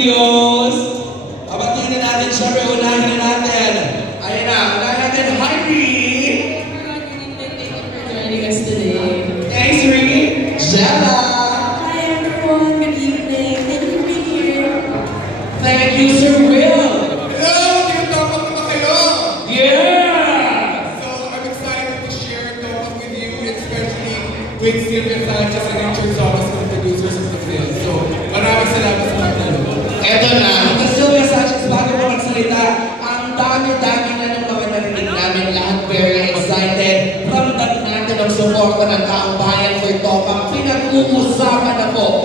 Studios. Pabatiin na natin, syempre, unahin na natin. Ayan na, unahin natin, Heidi. Thank you for joining us today. Thanks, Ricky. Jella. Hi everyone, good evening. Thank you for being here. Thank you, Sir Will. Hello! Tinatawag ko ba kayo? Yeah! So, I'm excited to share a topic with you, especially with Sylvia Sanchez and Richard Somas, the producers of the film. So, maraming salamat sa mga tanong. Eto na, Ms. Sylvia Sanchez, bago pa magsalita, ang dami-dami na ng mga narinig namin, lahat very excited. Ramdam natin ang suporta ng taong bayan for Topang. Pinag-uusapan na po